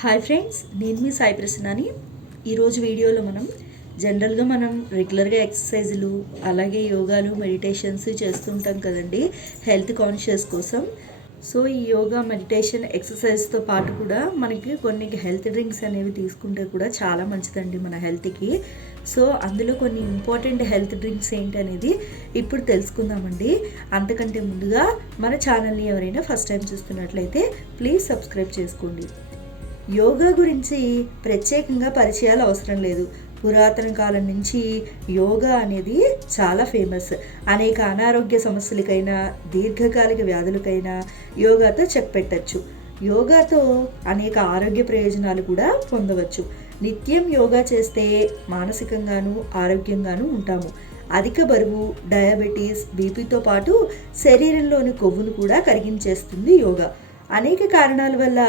Hi friends, నేను మీ సాయి ప్రసన్నాని. ఈరోజు వీడియోలో జనరల్గా మనం రెగ్యులర్గా ఎక్సర్సైజులు అలాగే యోగాలు మెడిటేషన్స్ చేస్తుంటాం కదండి హెల్త్ కాన్షియస్ కోసం. సో ఈ యోగా మెడిటేషన్ ఎక్సర్సైజ్తో పాటు కూడా మనకి కొన్ని హెల్త్ డ్రింక్స్ అనేవి తీసుకుంటే కూడా చాలా మంచిదండి మన హెల్త్కి. సో అందులో కొన్ని ఇంపార్టెంట్ హెల్త్ డ్రింక్స్ ఏంటనేది ఇప్పుడు తెలుసుకుందామండి. అంతకంటే ముందుగా మన ఛానల్ని ఎవరైనా ఫస్ట్ టైం చూస్తున్నట్లయితే ప్లీజ్ సబ్స్క్రైబ్ చేసుకోండి. యోగా గురించి ప్రత్యేకంగా పరిచయాలు అవసరం లేదు. పురాతన కాలం నుంచి యోగా అనేది చాలా ఫేమస్. అనేక అనారోగ్య సమస్యలకైనా దీర్ఘకాలిక వ్యాధులకైనా యోగాతో చెక్ పెట్టచ్చు. యోగాతో అనేక ఆరోగ్య ప్రయోజనాలు కూడా పొందవచ్చు. నిత్యం యోగా చేస్తే మానసికంగాను ఆరోగ్యంగాను ఉంటాము. అధిక బరువు, డయాబెటీస్, బీపీతో పాటు శరీరంలోని కొవ్వును కూడా కరిగించేస్తుంది యోగా. అనేక కారణాల వల్ల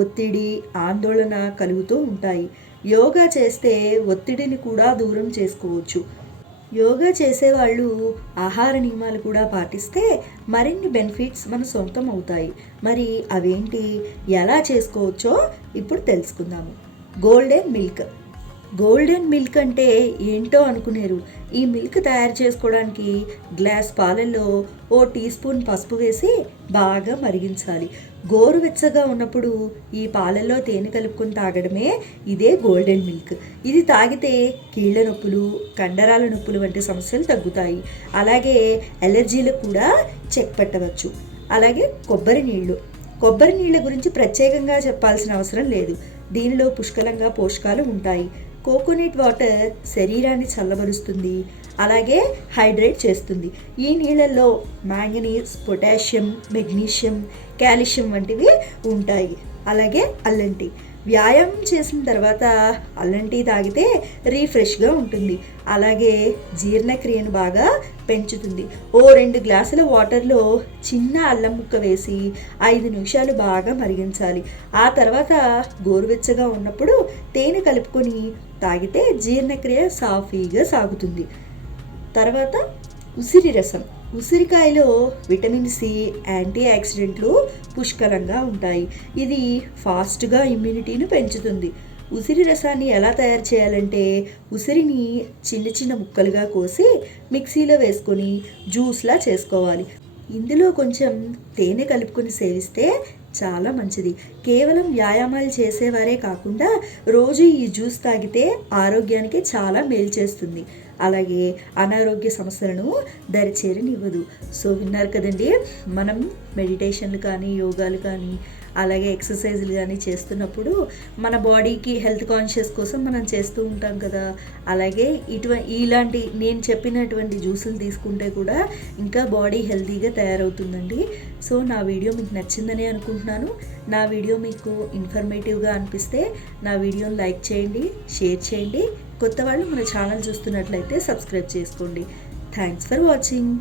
ఒత్తిడి, ఆందోళన కలుగుతూ ఉంటాయి. యోగా చేస్తే ఒత్తిడిని కూడా దూరం చేసుకోవచ్చు. యోగా చేసేవాళ్ళు ఆహార నియమాలు కూడా పాటిస్తే మరిన్ని బెనిఫిట్స్ మన సొంతం అవుతాయి. మరి అవేంటి, ఎలా చేసుకోవచ్చో ఇప్పుడు తెలుసుకుందాము. గోల్డెన్ మిల్క్ అంటే ఏంటో అనుకునేరు. ఈ మిల్క్ తయారు చేసుకోవడానికి గ్లాస్ పాలల్లో ఓ టీ స్పూన్ పసుపు వేసి బాగా మరిగించాలి. గోరువెచ్చగా ఉన్నప్పుడు ఈ పాలల్లో తేనె కలుపుకొని తాగడమే ఇదే గోల్డెన్ మిల్క్. ఇది తాగితే కీళ్ళ నొప్పులు, కండరాల నొప్పులు వంటి సమస్యలు తగ్గుతాయి. అలాగే ఎలర్జీలకు కూడా చెక్ పెట్టవచ్చు. అలాగే కొబ్బరి నీళ్ళ గురించి ప్రత్యేకంగా చెప్పాల్సిన అవసరం లేదు. దీనిలో పుష్కలంగా పోషకాలు ఉంటాయి. కోకోనట్ వాటర్ శరీరాన్ని చల్లబరుస్తుంది, అలాగే హైడ్రేట్ చేస్తుంది. ఈ నీళ్ళల్లో మ్యాంగనీస్, పొటాషియం, మెగ్నీషియం, కాల్షియం వంటివి ఉంటాయి. అలాగే అల్లం టీ. వ్యాయామం చేసిన తర్వాత అల్లం టీ తాగితే రీఫ్రెష్గా ఉంటుంది. అలాగే జీర్ణక్రియను బాగా పెంచుతుంది. ఓ 2 గ్లాసుల వాటర్లో చిన్న అల్లం ముక్క వేసి 5 నిమిషాలు బాగా మరిగించాలి. ఆ తర్వాత గోరువెచ్చగా ఉన్నప్పుడు తేనె కలుపుకొని తాగితే జీర్ణక్రియ సాఫీగా సాగుతుంది. తర్వాత ఉసిరి రసం. ఉసిరికాయలో విటమిన్ సి, యాంటీ ఆక్సిడెంట్లు పుష్కలంగా ఉంటాయి. ఇది ఫాస్ట్గా ఇమ్యూనిటీని పెంచుతుంది. ఉసిరి రసాన్ని ఎలా తయారు చేయాలంటే ఉసిరిని చిన్న చిన్న ముక్కలుగా కోసి మిక్సీలో వేసుకొని జ్యూస్లా చేసుకోవాలి. ఇందులో కొంచెం తేనె కలుపుకొని సేవిస్తే చాలా మంచిది. కేవలం వ్యాయామాలు చేసేవారే కాకుండా రోజు ఈ జ్యూస్ తాగితే ఆరోగ్యానికి చాలా మేలు చేస్తుంది. అలాగే అనారోగ్య సమస్యలను దరిచేరనివ్వదు. సో విన్నారు కదండి, మనం మెడిటేషన్లు కానీ యోగాలు కానీ అలాగే ఎక్సర్సైజులు కానీ చేస్తున్నప్పుడు మన బాడీకి హెల్త్ కాన్షియస్ కోసం మనం చేస్తూ ఉంటాం కదా. అలాగే ఇలాంటి నేను చెప్పినటువంటి జ్యూసులు తీసుకుంటే కూడా ఇంకా బాడీ హెల్తీగా తయారవుతుందండి. సో నా వీడియో మీకు నచ్చిందని అనుకుంటున్నాను. నా వీడియో మీకు ఇన్ఫర్మేటివ్గా అనిపిస్తే నా వీడియోని లైక్ చేయండి, షేర్ చేయండి. కొత్త వాళ్ళు మన ఛానల్ చూస్తున్నట్లయితే సబ్స్క్రైబ్ చేసుకోండి. Thanks for watching.